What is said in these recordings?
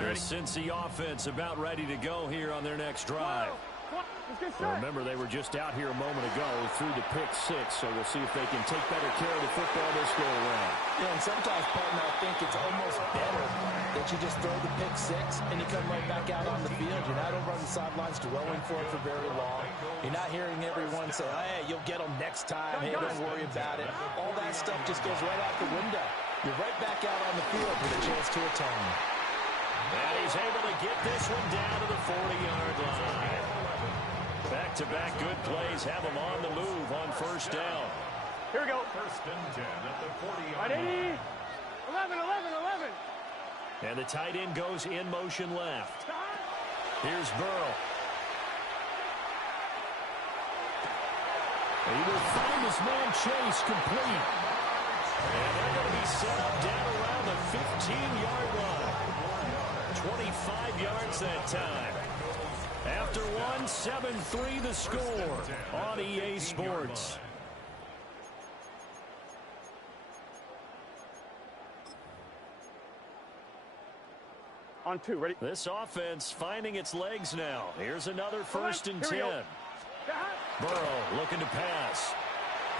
The Cincy offense about ready to go here on their next drive. Remember, they were just out here a moment ago through the pick six, so we'll see if they can take better care of the football this go-around. Yeah, and sometimes, partner, I think it's almost better that you just throw the pick six and you come right back out on the field. You're not over on the sidelines dwelling for it for very long. You're not hearing everyone say, oh, hey, you'll get them next time. Hey, don't worry about it. All that stuff just goes right out the window. You're right back out on the field with a chance to atone. And he's able to get this one down to the 40-yard line. Back-to-back good plays have him on the move on first down. Here we go. First and 10 at the 40-yard line. 11. And the tight end goes in motion left. Here's Burrow. He will find his man Chase complete. And they're going to be set up down around the 15-yard line. 25 yards that time. After one, 7-3 the score on EA Sports. On two, ready? This offense finding its legs now. Here's another first and 10. Burrow looking to pass.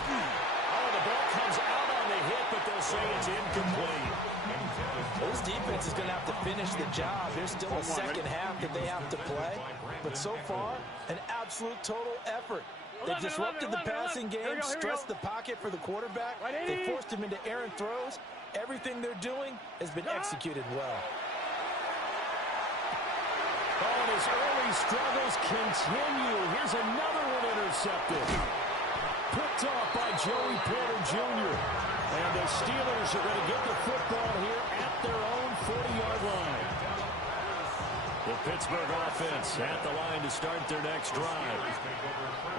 Oh, the ball comes out on the hit, but they'll say it's incomplete. This defense is going to have to finish the job. There's still a second half that they have to play. But so far, an absolute total effort. They disrupted the passing game, stressed the pocket for the quarterback. They forced him into errant throws. Everything they're doing has been executed well. Oh, and his early struggles continue. Here's another one intercepted. Picked off by Joey Porter Jr. And the Steelers are going to get the football here at their own 40-yard line. The Pittsburgh offense at the line to start their next drive.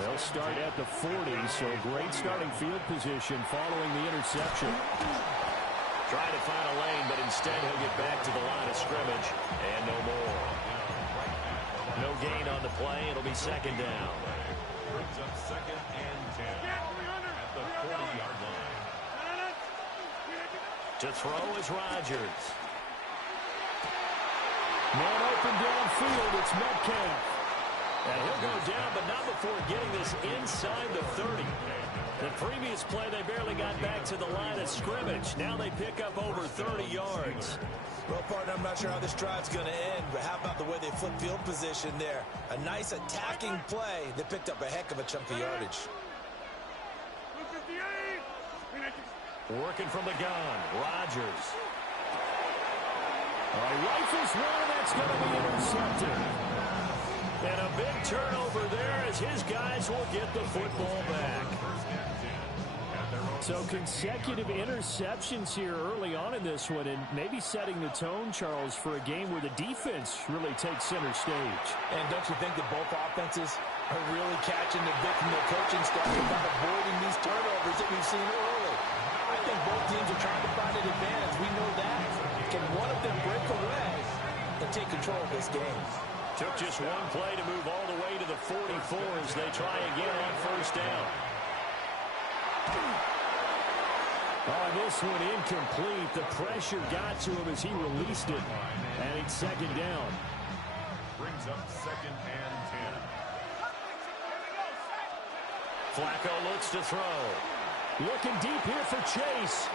They'll start at the 40, so great starting field position following the interception. Trying to find a lane, but instead he'll get back to the line of scrimmage, and no more. No gain on the play. It'll be second down. Brings up second and 10 at the 40-yard line. To throw is Rodgers. Man open downfield, it's Metcalf. And he'll go down, but not before getting this inside the 30. The previous play, they barely got back to the line of scrimmage. Now they pick up over 30 yards. Well, partner, I'm not sure how this drive's going to end, but how about the way they flip field position there? A nice attacking play that picked up a heck of a chunk of yardage. Working from the gun, Rodgers. Rifles one, that's going to be intercepted. And a big turnover there as his guys will get the football back. So consecutive interceptions here early on in this one, and maybe setting the tone, Charles, for a game where the defense really takes center stage. And don't you think that both offenses are really catching the bit from their coaching staff about avoiding these turnovers that we've seen early? I think both teams are trying to find an advantage. We know that. Can one of them break away and take control of this game? Took just one play to move all the way to the 44 as they try again on first down. Oh, this one incomplete. The pressure got to him as he released it. And it's second down. Brings up second and 10. Flacco looks to throw. Looking deep here for Chase.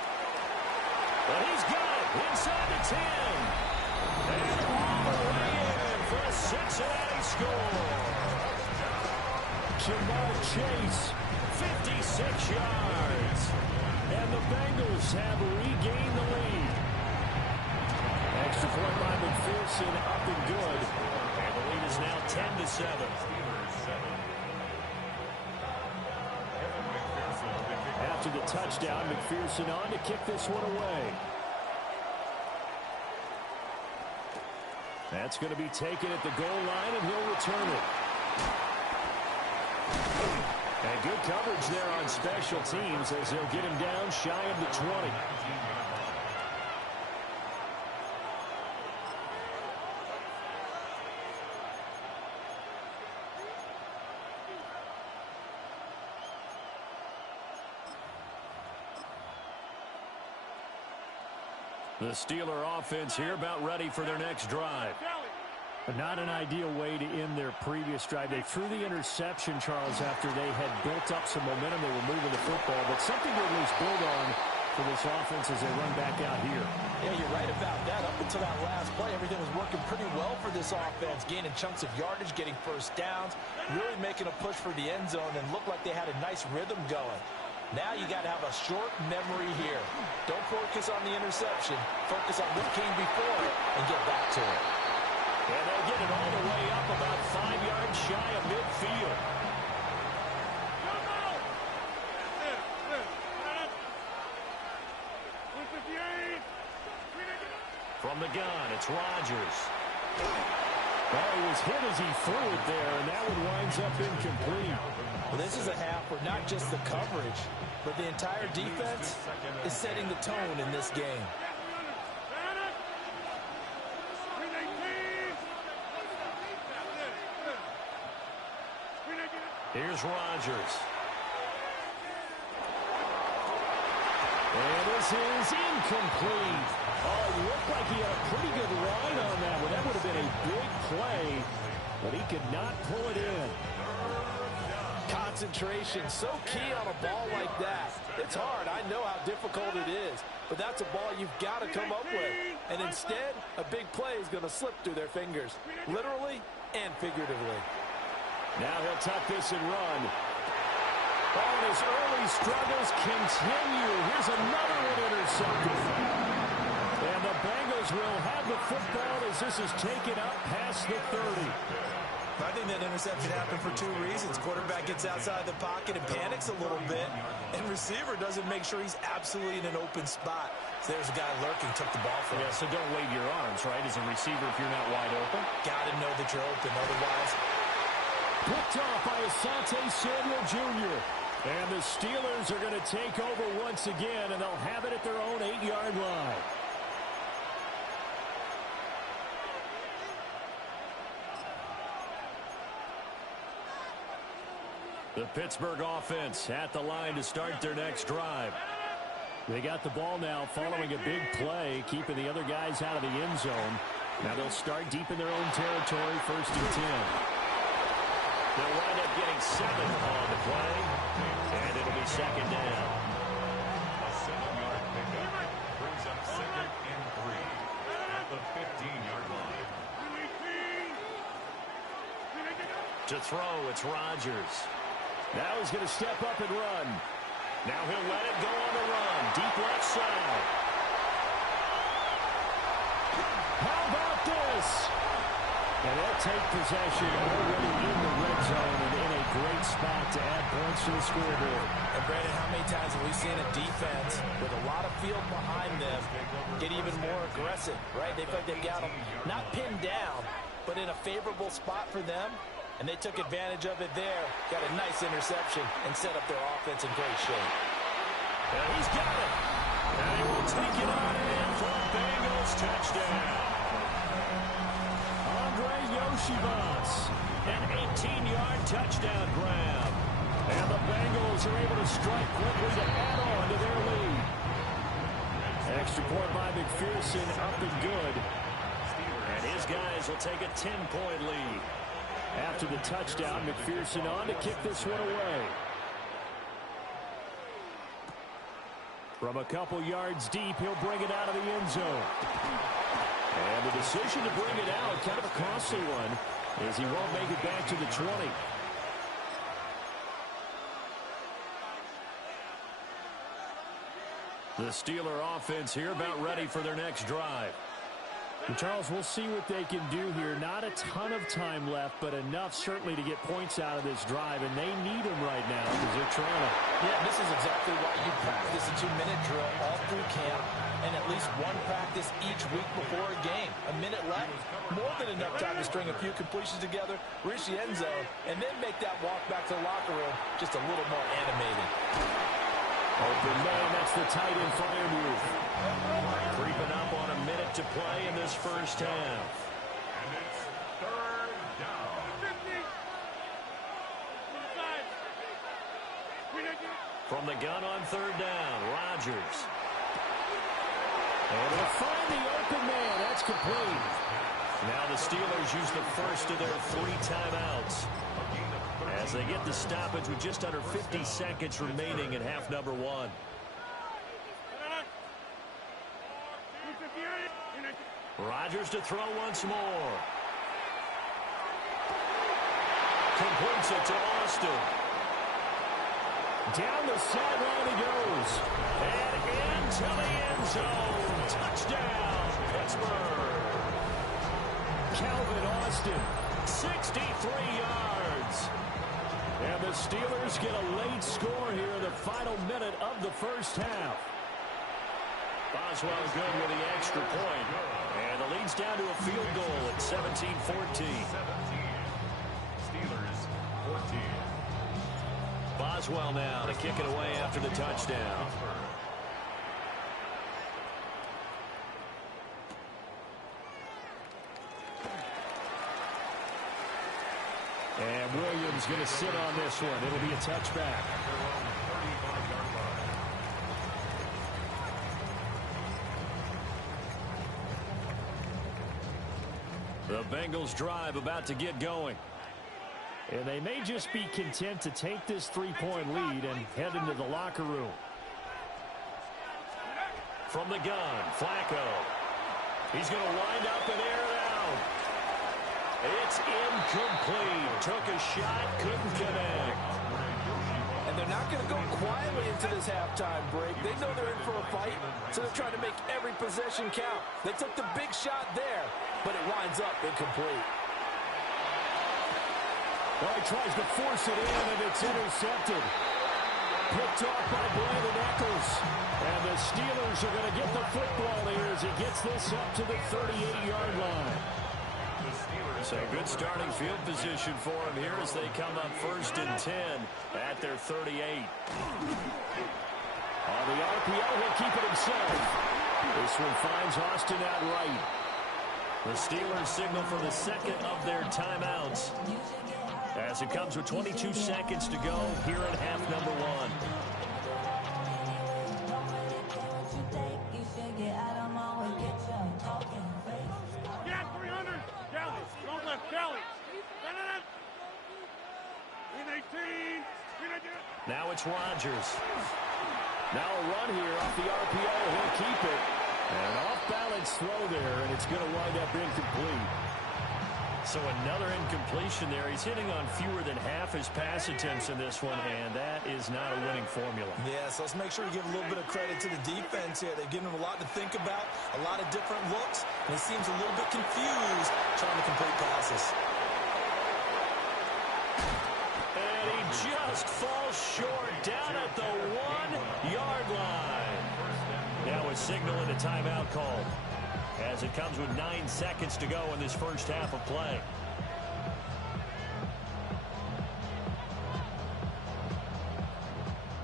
But he's got it inside the 10. And all the way in for a Cincinnati score. Jamar Chase, 56 yards. And the Bengals have regained the lead. Extra point by McPherson up and good. And the lead is now 10-7. After the touchdown, McPherson on to kick this one away. That's going to be taken at the goal line, and he'll return it. And good coverage there on special teams as they'll get him down shy of the 20. The Steeler offense here about ready for their next drive. Not an ideal way to end their previous drive. They threw the interception, Charles, after they had built up some momentum. They were moving the football, but something to at least build on for this offense as they run back out here. Yeah, you're right about that. Up until that last play, everything was working pretty well for this offense, gaining chunks of yardage, getting first downs, really making a push for the end zone, and looked like they had a nice rhythm going. Now you got to have a short memory here. Don't focus on the interception. Focus on what came before it and get back to it. And they'll get it all the way up about 5 yards shy of midfield. From the gun, it's Rodgers. Well, he was hit as he threw it there, and that one winds up incomplete. Well, this is a half where not just the coverage, but the entire defense is setting the tone in this game. Here's Rodgers. And this is incomplete. Oh, it looked like he had a pretty good line on that one. That would have been a big play, but he could not pull it in. Concentration, so key on a ball like that. It's hard. I know how difficult it is, but that's a ball you've got to come up with. And instead, a big play is going to slip through their fingers, literally and figuratively. Now he'll tuck this and run. Oh, and his early struggles continue. Here's another one intercepted. And the Bengals will have the football as this is taken up past the 30. I think that interception happened for two reasons. Quarterback gets outside the pocket and panics a little bit, and receiver doesn't make sure he's absolutely in an open spot. So there's a guy lurking, took the ball from him. Yeah, so don't wave your arms, right, as a receiver if you're not wide open. Got to know that you're open, otherwise. Picked off by Asante Samuel Jr. And the Steelers are going to take over once again, and they'll have it at their own 8-yard line. The Pittsburgh offense at the line to start their next drive. They got the ball now following a big play, keeping the other guys out of the end zone. Now they'll start deep in their own territory, 1st and 10. They'll wind up getting 7 on the play, and it'll be 2nd down. A 7-yard pickup brings up 2nd and 3 at the 15-yard line. To throw, it's Rodgers. Now he's going to step up and run. Now he'll let it go on the run. Deep left side. How about this? And they'll take possession already in the red zone and in a great spot to add points to the scoreboard. And Brandon, how many times have we seen a defense with a lot of field behind them get even more aggressive, right? They feel like they've got them not pinned down, but in a favorable spot for them. And they took advantage of it there. Got a nice interception and set up their offense in great shape. And he's got it. And he will take it on in for a Bengals touchdown. Andre Yoshibas, an 18-yard touchdown grab. And the Bengals are able to strike quickly to add on to their lead. Extra point by McPherson, up and good. And his guys will take a 10-point lead. After the touchdown, McPherson on to kick this one away. From a couple yards deep, he'll bring it out of the end zone. And the decision to bring it out, kind of a costly one, as he won't make it back to the 20. The Steeler offense here about ready for their next drive. And Charles, we'll see what they can do here. Not a ton of time left, but enough certainly to get points out of this drive, and they need them right now because they're trying to. Yeah, this is exactly why you practice a 2-minute drill all through camp and at least one practice each week before a game. A minute left, more than enough time to string a few completions together, reach the end zone, and then make that walk back to the locker room just a little more animated. Open man, that's the tight end fire move. Creeping up on a minute to play in this first half. And it's 3rd down. From the gun on 3rd down, Rodgers. And to find the open man. That's complete. Now the Steelers use the first of their 3 timeouts as they get the stoppage with just under 50 seconds remaining in half number 1. Rodgers to throw once more. Completes it to Austin. Down the sideline he goes. And into the end zone. Touchdown, Pittsburgh. Calvin Austin, 63 yards. And the Steelers get a late score here in the final minute of the first half. Boswell good with the extra point. And the lead's down to a field goal at 17-14. Steelers 14. Boswell now to kick it away after the touchdown. And Williams going to sit on this one. It'll be a touchback. The Bengals drive about to get going. And they may just be content to take this 3-point lead and head into the locker room. From the gun, Flacco. He's going to wind up and air it out. It's incomplete. Took a shot, couldn't connect. And they're not going to go quietly into this halftime break. They know they're in for a fight, so they're trying to make every possession count. They took the big shot there, but it winds up incomplete. Well, he tries to force it in, and it's intercepted. Picked off by Brandon Eccles. And the Steelers are going to get the football here as he gets this up to the 38-yard line. So good starting field position for him here as they come up 1st and 10 at their 38. On the RPO, he'll keep it himself. This one finds Austin out right. The Steelers signal for the second of their timeouts as it comes with 22 seconds to go here in half number 1. Now it's Rodgers. Now a run here off the RPO. He'll keep it. An off-balance throw there, and it's going to wind up incomplete. So another incompletion there. He's hitting on fewer than half his pass attempts in this one, and that is not a winning formula. Yes, let's make sure to give a little bit of credit to the defense here. They've given him a lot to think about, a lot of different looks, and he seems a little bit confused trying to complete passes. And he just falls short down at the 1-yard line. Now a signal and a timeout call as it comes with 9 seconds to go in this first half of play.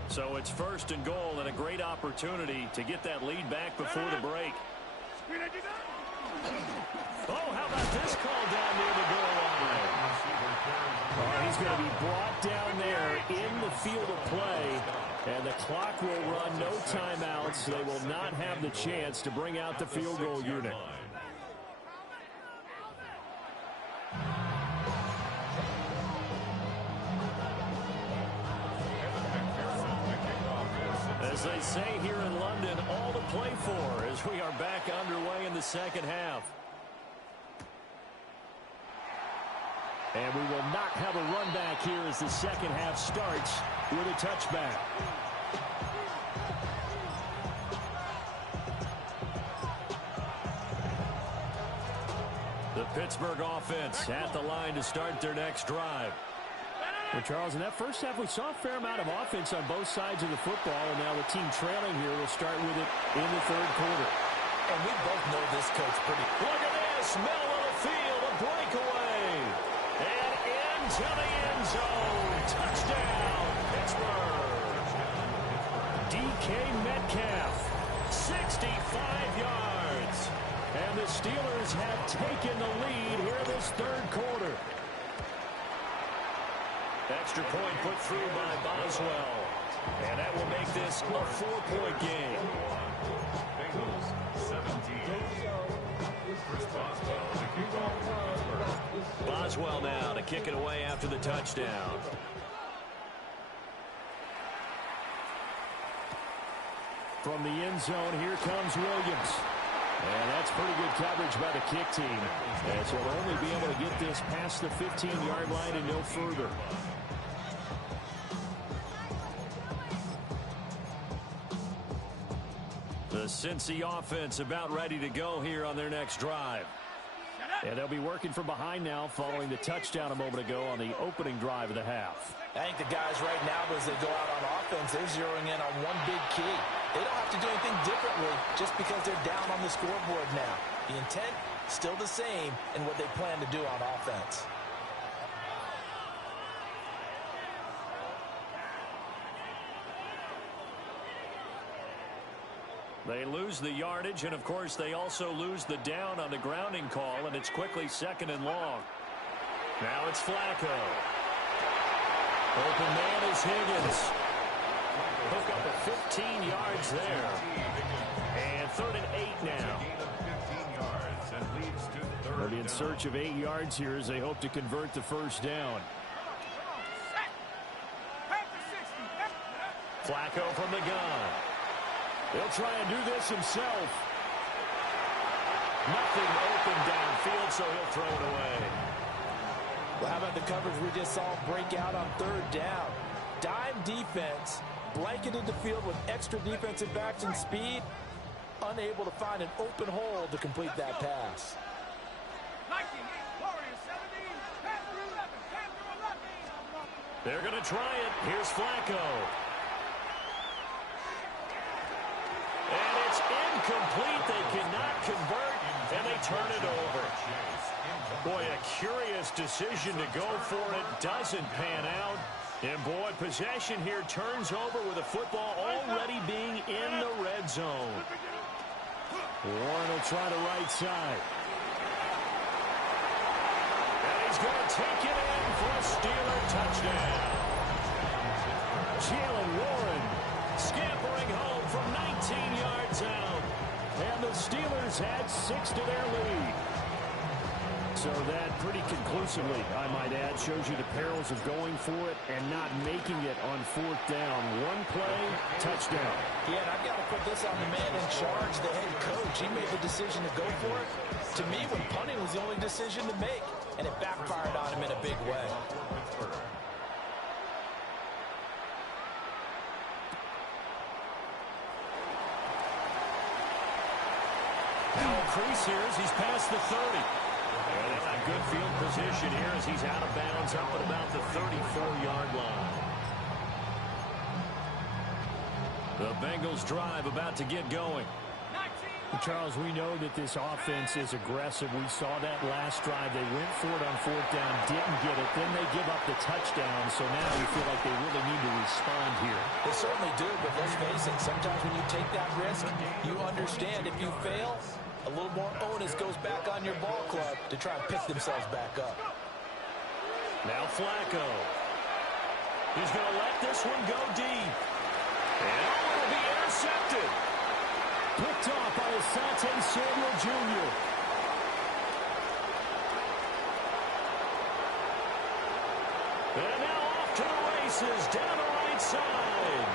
So it's 1st and goal and a great opportunity to get that lead back before the break. Oh, how about this call down near the goal line? Oh, he's going to be brought down there in the field of play, and the clock will run, no timeouts. They will not have the chance to bring out the field goal unit. As they say here in London, all to play for as we are back underway in the second half. And we will not have a run back here as the second half starts with a touchback. The Pittsburgh offense at the line to start their next drive. Well, Charles, in that first half, we saw a fair amount of offense on both sides of the football, and now the team trailing here will start with it in the third quarter. And we both know this coach pretty. Look at this, middle of the field, a breakaway. And into the end zone. Touchdown, Pittsburgh. DK Metcalf, 65 yards. And the Steelers have taken the lead here in this third quarter. Extra point put through by Boswell. And that will make this a 4-point game. Bengals 17. Boswell now to kick it away after the touchdown. From the end zone, here comes Williams. And that's pretty good coverage by the kick team. As he'll only be able to get this past the 15-yard line and no further. The Cincy offense about ready to go here on their next drive. And they'll be working from behind now following the touchdown a moment ago on the opening drive of the half. I think the guys right now, as they go out on offense, they're zeroing in on one big key. They don't have to do anything differently just because they're down on the scoreboard now. The intent, still the same in what they plan to do on offense. They lose the yardage, and of course they also lose the down on the grounding call, and it's quickly second and long. Now it's Flacco. Open man is Higgins. Hook up at 15 yards there. And 3rd and 8 now. They'll be in search of 8 yards here as they hope to convert the first down. Flacco from the gun. He'll try and do this himself. Nothing open downfield, so he'll throw it away. Well, how about the coverage we just saw break out on 3rd down? Dime defense, blanketed the field with extra defensive backs and speed, unable to find an open hole to complete that pass. They're going to try it. Here's Flacco. And it's incomplete. They cannot convert, and they turn it over. Boy, a curious decision to go for it. Doesn't pan out. And, boy, possession here turns over with the football already being in the red zone. Warren will try the right side. And he's going to take it in for a Steeler touchdown. Jalen Warren scampering home from 19 yards out. And the Steelers add 6 to their lead. So that pretty conclusively, I might add, shows you the perils of going for it and not making it on 4th down. One play, touchdown. Yeah, and I've got to put this on the man in charge, the head coach. He made the decision to go for it. To me, when punting was the only decision to make, and it backfired on him in a big way. Now crease here as he's past the 30. And they'll have good field position here as he's out of bounds up at about the 34-yard line. The Bengals drive about to get going. Charles, we know that this offense is aggressive. We saw that last drive. They went for it on 4th down, didn't get it. Then they give up the touchdown, so now you feel like they really need to respond here. They certainly do, but let's face it, sometimes when you take that risk, you understand if you fail, a little more onus goes back on your ball club to try and pick themselves back up. Now Flacco. He's going to let this one go deep. And it'll be intercepted. Picked off by Asante Samuel Jr. And now off to the races down the right side.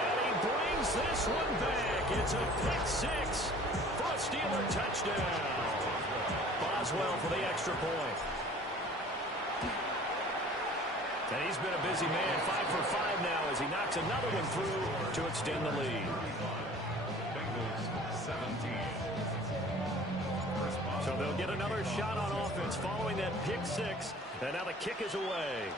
And he brings this one back. It's a pick 6 for a Steeler touchdown. Boswell for the extra point. And he's been a busy man, 5 for 5 now as he knocks another one through to extend the lead. So they'll get another shot on offense following that pick 6. And now the kick is away.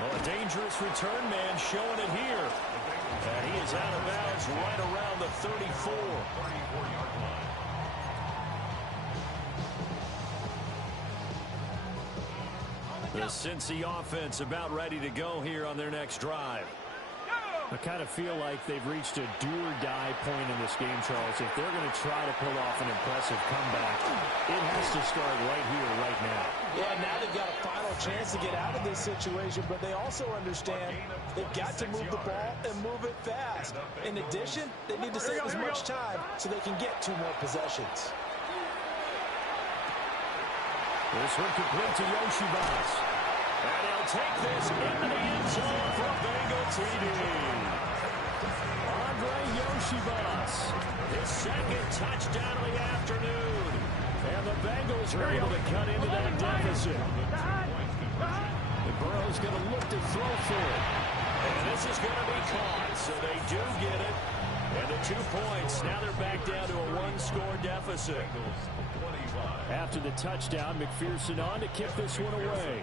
Well, a dangerous return man showing it here. And he is out of bounds right around the 34. The Cincy offense about ready to go here on their next drive. I kind of feel like they've reached a do-or-die point in this game, Charles. If they're going to try to pull off an impressive comeback, it has to start right here, right now. Yeah, now they've got a final chance to get out of this situation, but they also understand they've got to move the ball and move it fast. In addition, they need to save as much time so they can get 2 more possessions. This one complete to Yoshibas. And he'll take this into the end zone for a Bengal TD. Andre Yoshibas, his second touchdown of the afternoon. And the Bengals are able to cut into that deficit. The Burrow's going to look to throw for it. And this is going to be caught, so they do get it. And the 2 points, now they're back down to a 1-score deficit. After the touchdown, McPherson on to kick this one away.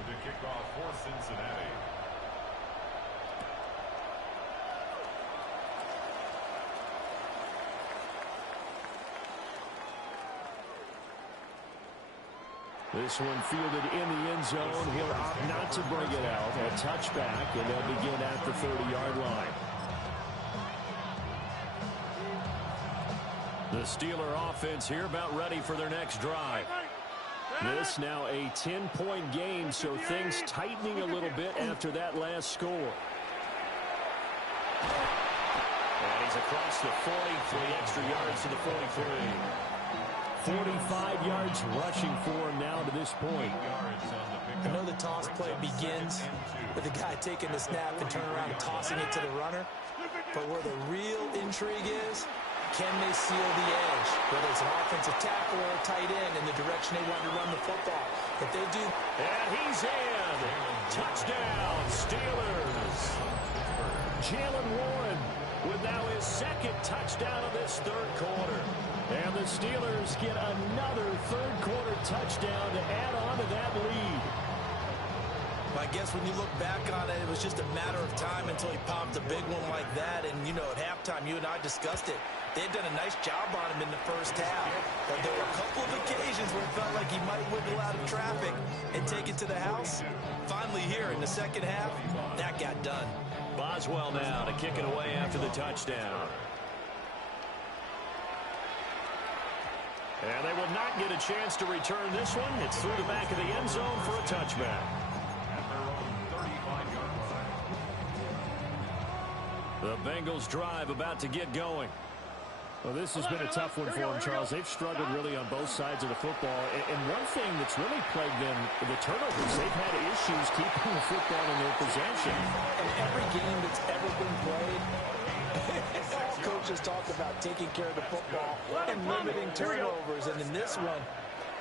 This one fielded in the end zone. He'll opt not to bring it out. A touchback, and they'll begin at the 30-yard line. The Steeler offense here about ready for their next drive. This now a 10-point game, so things tightening a little bit after that last score. And he's across the 40 for the extra yards to the 43. 45 yards rushing for him now to this point. I know the toss play begins with the guy taking the snap and turning around and tossing it to the runner. But where the real intrigue is, can they seal the edge? Whether it's an offensive tackle or a tight end in the direction they want to run the football. If they do. And he's in. Touchdown, Steelers. Jalen Warren with now his second touchdown of this third quarter. And the Steelers get another third-quarter touchdown to add on to that lead. I guess when you look back on it, it was just a matter of time until he popped a big one like that. And, you know, at halftime, you and I discussed it. They had done a nice job on him in the first half. But there were a couple of occasions where it felt like he might wiggle out of traffic and take it to the house. Finally here in the second half, that got done. Boswell now to kick it away after the touchdown. And they will not get a chance to return this one. It's through the back of the end zone for a touchback. The Bengals drive about to get going. Well, this has been a tough one for them, Charles. They've struggled really on both sides of the football. And one thing that's really plagued them, the turnovers. They've had issues keeping the football in their possession. In every game that's ever been played, all coaches talk about taking care of the football and limiting turnovers. And in this one,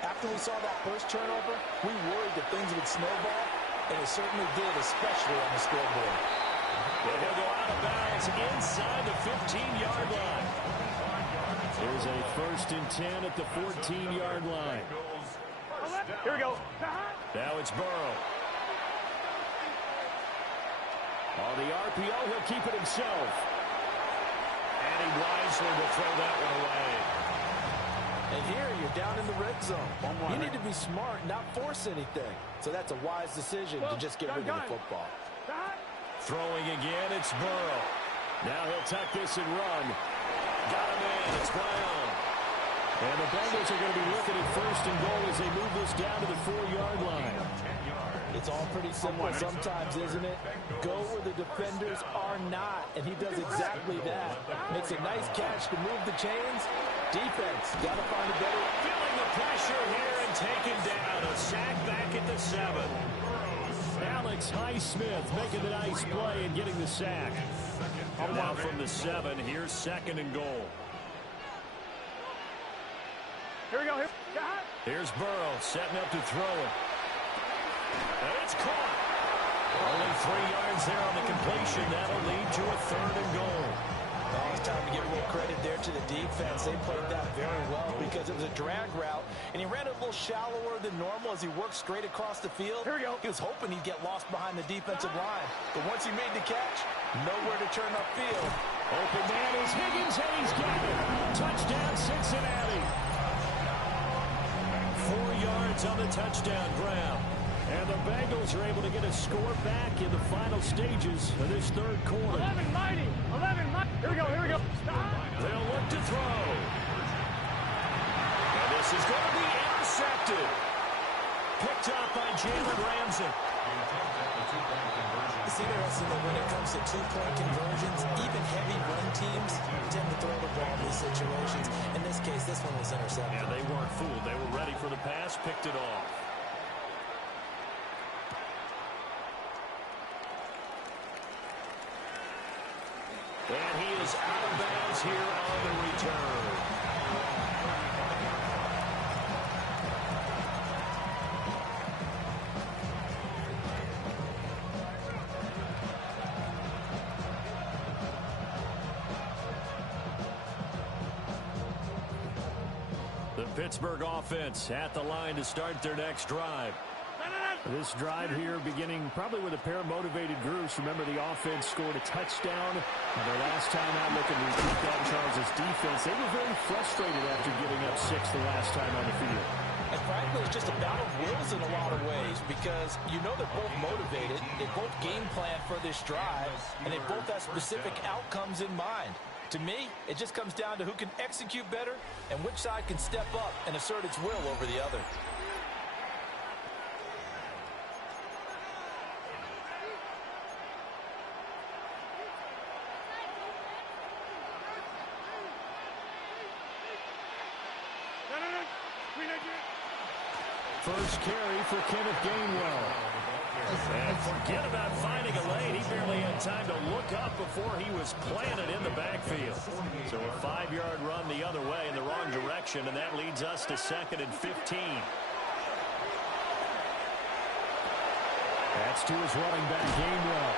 after we saw that first turnover, we worried that things would snowball, and it certainly did, especially on the scoreboard. But he'll go out of bounds inside the 15-yard line. There's a 1st and 10 at the 14-yard line. Here we go. Now it's Burrow. On the RPO, he'll keep it himself. And he wisely will throw that one away. And here, you're down in the red zone. You need to be smart, not force anything. So that's a wise decision to just get rid of the football. Throwing again, it's Burrow. Now he'll tuck this and run. Got him in, it's Brown. And the Bengals are going to be looking at 1st and goal as they move this down to the 4-yard line. It's all pretty simple sometimes, isn't it? Go where the defenders are not, and he does exactly that. Makes a nice catch to move the chains. Defense, got to find a better. Feeling the pressure here and taken down. A sack back at the 7. Alex Highsmith making the nice play and getting the sack. Now from the 7, here's 2nd and goal. Here we go. Here's Burrow setting up to throw it. And it's caught. Only 3 yards there on the completion. That'll lead to a 3rd and goal. Oh, it's time to give a little credit there to the defense. They played that very well because it was a drag route, and he ran it a little shallower than normal as he worked straight across the field. Here we go. He was hoping he'd get lost behind the defensive line, but once he made the catch, nowhere to turn upfield. Open man is Higgins, and he's got it. Touchdown, Cincinnati. 4 yards on the touchdown, Brown. And the Bengals are able to get a score back in the final stages of this third quarter. 11 mighty. 11 mighty. Here we go. Here we go. They'll look to throw. And this is going to be intercepted. Picked up by Jalen Ramsey. It's interesting that when it comes to two-point conversions, even heavy run teams tend to throw the ball in these situations. In this case, this one was intercepted. Yeah, they weren't fooled. They were ready for the pass, picked it off. And he is out of bounds here on the return. The Pittsburgh offense at the line to start their next drive. This drive here beginning probably with a pair of motivated groups. Remember, the offense scored a touchdown. And their last time out looking to recoup that Charles' defense. They were very frustrated after giving up 6 the last time on the field. And frankly, it's just a battle of wills in a lot of ways because you know they're both motivated. They both game plan for this drive, and they both have specific outcomes in mind. To me, it just comes down to who can execute better and which side can step up and assert its will over the other. First carry for Kenneth Gainwell. And forget about finding a lane. He barely had time to look up before he was planted in the backfield. So a 5-yard run the other way in the wrong direction, and that leads us to 2nd and 15. That's to his running back, Gainwell.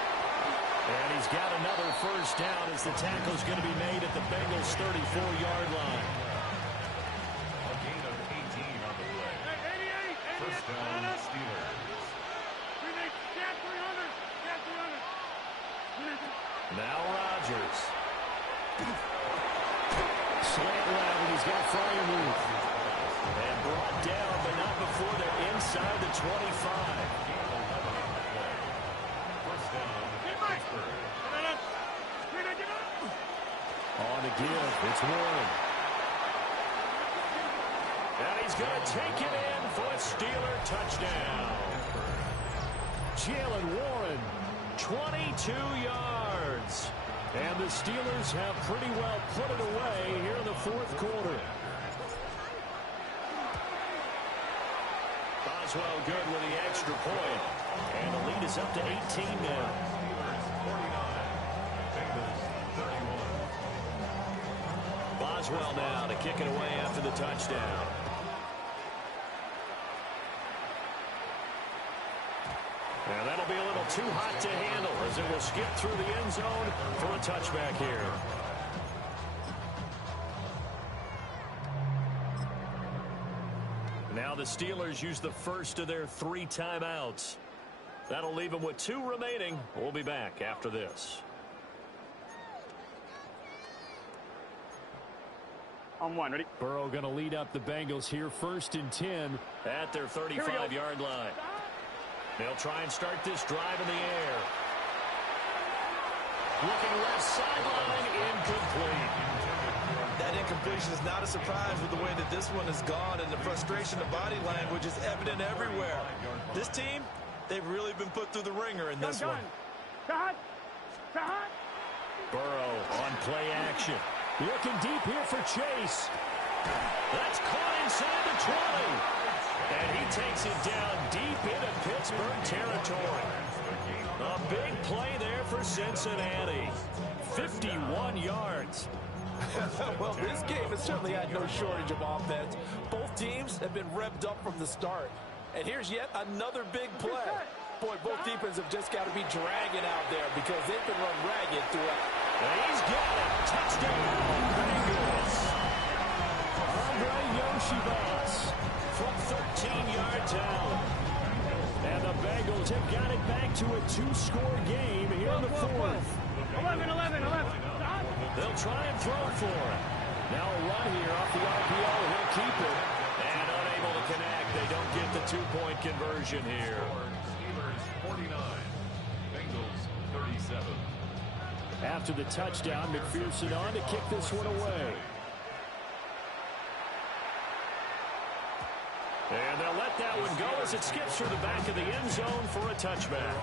And he's got another first down as the tackle's going to be made at the Bengals' 34-yard line. A gain of 18 on the play. First down, Steelers. Now Rodgers. Slant route, and he's got Freiermuth. And brought down, but not before they're inside the 25. First down, Pittsburgh. On to give, it's Warren. And he's going to take it in for a Steeler touchdown. Jalen Warren, 22 yards. And the Steelers have pretty well put it away here in the fourth quarter. Boswell good with the extra point. And the lead is up to 18 now. Boswell now to kick it away after the touchdown. And that'll be a little too hot to handle as it will skip through the end zone for a touchback here. Now the Steelers use the first of their 3 timeouts. That'll leave them with 2 remaining. We'll be back after this. On 1, ready? Burrow going to lead up the Bengals here, 1st and 10 at their 35-yard line. They'll try and start this drive in the air. Looking left sideline, incomplete. That incompletion is not a surprise with the way that this one has gone, and the frustration of body language is evident everywhere. This team, they've really been put through the ringer in this one. Burrow on play action. Looking deep here for Chase. That's caught inside the 20. And he takes it down deep into Pittsburgh territory. A big play there for Cincinnati. 51 yards. Well, this game has certainly had no shortage of offense. Both teams have been revved up from the start. And here's yet another big play. Boy, both defenses have just got to be dragging out there because they've been run ragged throughout. And he's got it. Touchdown, Bengals. Andre Yoshibas from 13 yards out. And the Bengals have got it back to a 2-score game here in the fourth. 11. They'll try and throw for it. Now a run here off the RPO. He'll keep it. And unable to connect. they don't get the two-point conversion here. Steelers 49, Bengals 37. After the touchdown, McPherson on to kick this one away. And they'll let that one go as it skips through the back of the end zone for a touchback.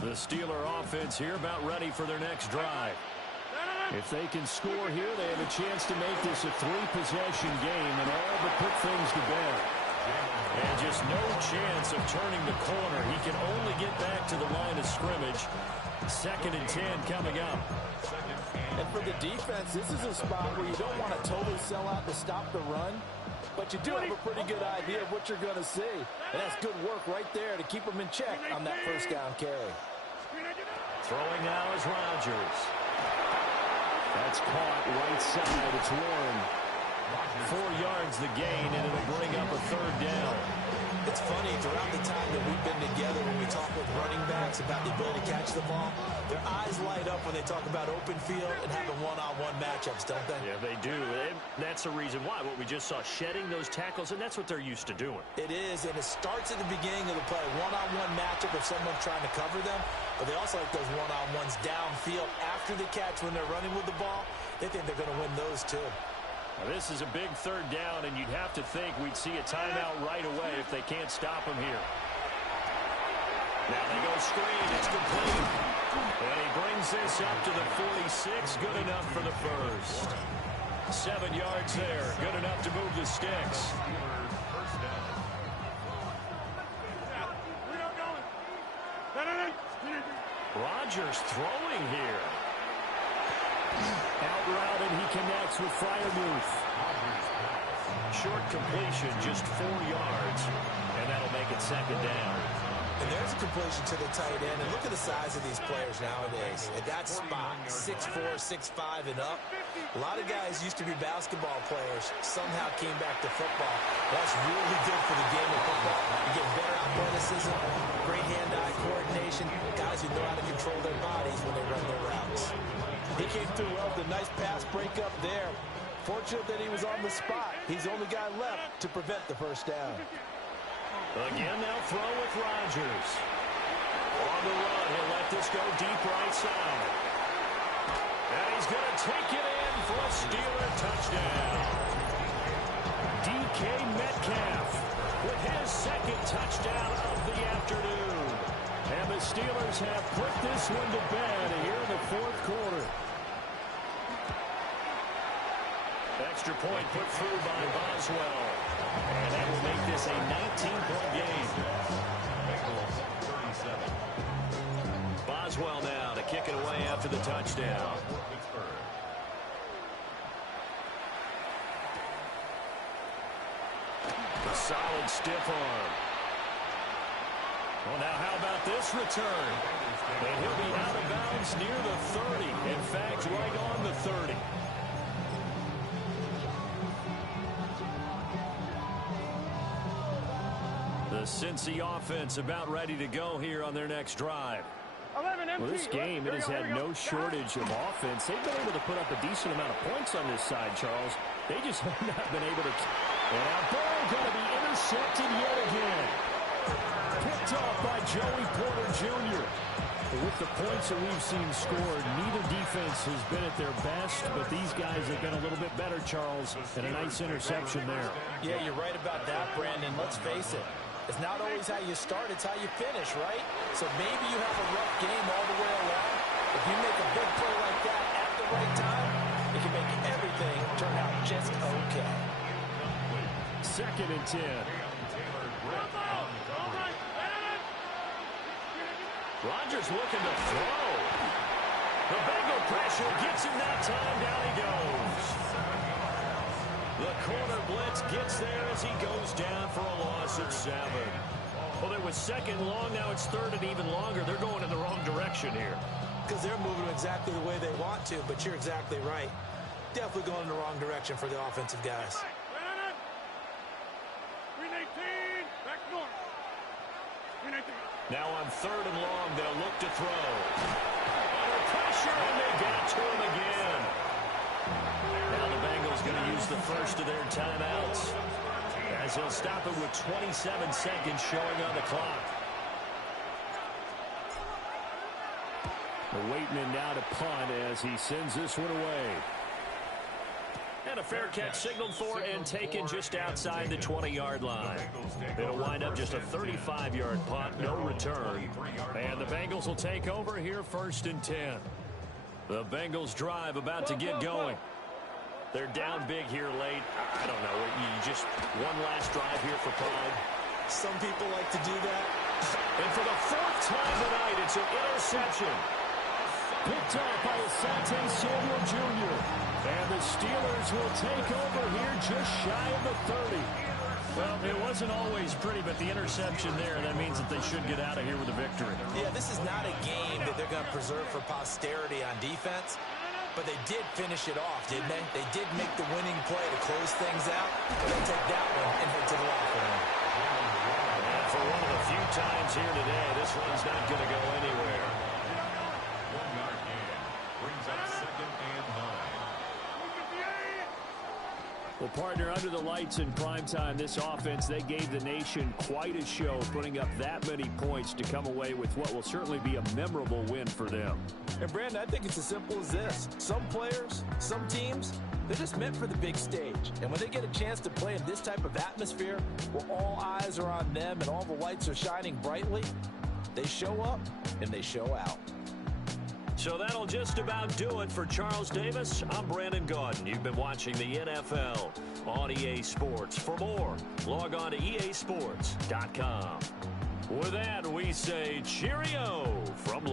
The Steeler offense here about ready for their next drive. If they can score here, they have a chance to make this a three-possession game and all but put things to bed. And just no chance of turning the corner. He can only get back to the line of scrimmage. 2nd and 10 coming up. And for the defense, this is a spot where you don't want to totally sell out to stop the run, but you do have a pretty good idea of what you're going to see. And that's good work right there to keep them in check on that first down carry. Throwing now is Rodgers. That's caught right side. It's Warren. 4 yards the gain, and it'll bring up a 3rd down. It's funny, throughout the time that we've been together, when we talk with running backs about the ability to catch the ball, their eyes light up when they talk about open field and having one-on-one matchups, don't they? Yeah, they do. And that's the reason why. What we just saw, shedding those tackles, and that's what they're used to doing. It is, and it starts at the beginning of the play. One-on-one matchup if someone's trying to cover them, but they also like those one-on-ones downfield after the catch when they're running with the ball. They think they're going to win those too. Now, this is a big 3rd down, and you'd have to think we'd see a timeout right away if they can't stop him here. Now they go screen. It's complete. And he brings this up to the 46. Good enough for the first. 7 yards there. Good enough to move the sticks. Rodgers throwing here. Out route, and he connects with Freiermuth. Short completion, just 4 yards, and that'll make it 2nd down. And there's a completion to the tight end. And look at the size of these players nowadays. At that spot, 6'4", 6'5", and up. A lot of guys used to be basketball players, somehow came back to football. That's really good for the game of football. You get better athleticism, great hand-eye coordination, guys who know how to control their bodies when they run their routes. He came through well with a nice pass breakup there. Fortunate that he was on the spot. He's the only guy left to prevent the first down. Again, they'll throw with Rodgers. On the run, he'll let this go deep right side. And he's going to take it in for a Steeler touchdown. DK Metcalf with his 2nd touchdown of the afternoon. And the Steelers have put this one to bed here in the 4th quarter. Extra point put through by Boswell. And that will make this a 19-point game. Boswell now to kick it away after the touchdown. A solid stiff arm. Well, now how about this return? And he'll be out of bounds near the 30. In fact, right on the 30. The Cincy offense about ready to go here on their next drive. Well, this game, it has had no shortage of offense. They've been able to put up a decent amount of points on this side, Charles. They just have not been able to. And our ball going to be intercepted yet again. Picked off by Joey Porter Jr. With the points that we've seen scored, neither defense has been at their best, but these guys have been a little bit better, Charles, and a nice interception there. Yeah, you're right about that, Brandon. Let's face it. It's not always how you start, it's how you finish, right? So maybe you have a rough game all the way along. If you make a big play like that at the right time, it can make everything turn out just okay. 2nd and 10. Rodgers looking to throw. The Bengal pressure gets him that time. Down he goes. The corner blitz gets there as he goes down for a loss of 7. Well, it was 2nd long. Now it's 3rd and even longer. They're going in the wrong direction here. Because they're moving exactly the way they want to, but you're exactly right. Definitely going in the wrong direction for the offensive guys. Now on 3rd and long, they'll look to throw. Under pressure, and they get it to him again. Now the Bengals going to use the first of their timeouts, as he'll stop it with 27 seconds showing on the clock. They're waiting in now to punt as he sends this one away. And a fair catch signaled for and taken just outside the 20-yard line. It'll wind up just a 35-yard punt, no return. And the Bengals will take over here 1st and 10. The Bengals drive about to get going. They're down big here late. I don't know. You just one last drive here for pride. Some people like to do that. And for the 4th time tonight, it's an interception. Picked up by Asante Samuel Jr. And the Steelers will take over here just shy of the 30. Well, it wasn't always pretty, but the interception there, that means that they should get out of here with a victory. Yeah, this is not a game that they're going to preserve for posterity on defense, but they did finish it off, didn't they? They did make the winning play to close things out. They'll take that one and head to the locker room. And for one of the few times here today, this one's not going to go anywhere. 1-yard gain brings up 2nd and 9. Well, partner, under the lights in primetime, this offense, they gave the nation quite a show, putting up that many points to come away with what will certainly be a memorable win for them. And, Brandon, I think it's as simple as this. Some players, some teams, they're just meant for the big stage. And when they get a chance to play in this type of atmosphere, where all eyes are on them and all the lights are shining brightly, they show up and they show out. So that'll just about do it for Charles Davis. I'm Brandon Gaudin. You've been watching the NFL on EA Sports. For more, log on to easports.com. With that, we say cheerio from